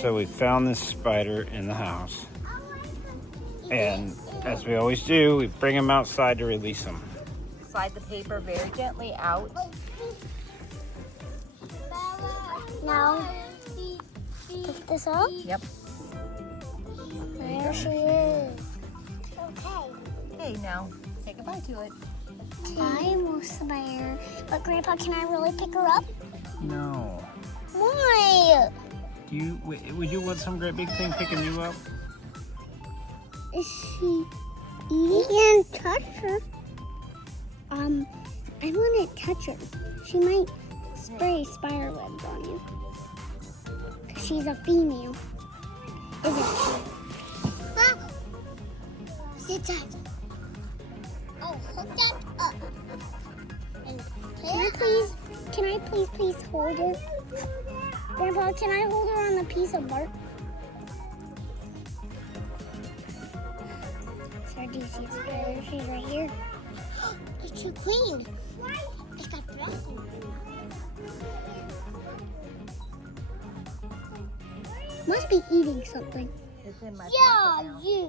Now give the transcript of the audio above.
So we found this spider in the house. And as we always do, we bring him outside to release him. Slide the paper very gently out. Now, pick this up. Yep. There she is. Okay. Okay, now say goodbye to it. Hi, Spider. But Grandpa, can I really pick her up? No. Why? Would you want some great big thing picking you up? Is she eating? Can't touch her. I want to touch her. She might spray spider webs on you. 'Cause she's a female, isn't she? Ah! Sit tight. Oh, hook that up. And can I please hold her? Grandpa, can I hold her on the piece of bark? Sorry, do you see a spider? She's right here. It's a queen. It's got breath in it. Must be eating something. It's in my pocket Yeah, now. you.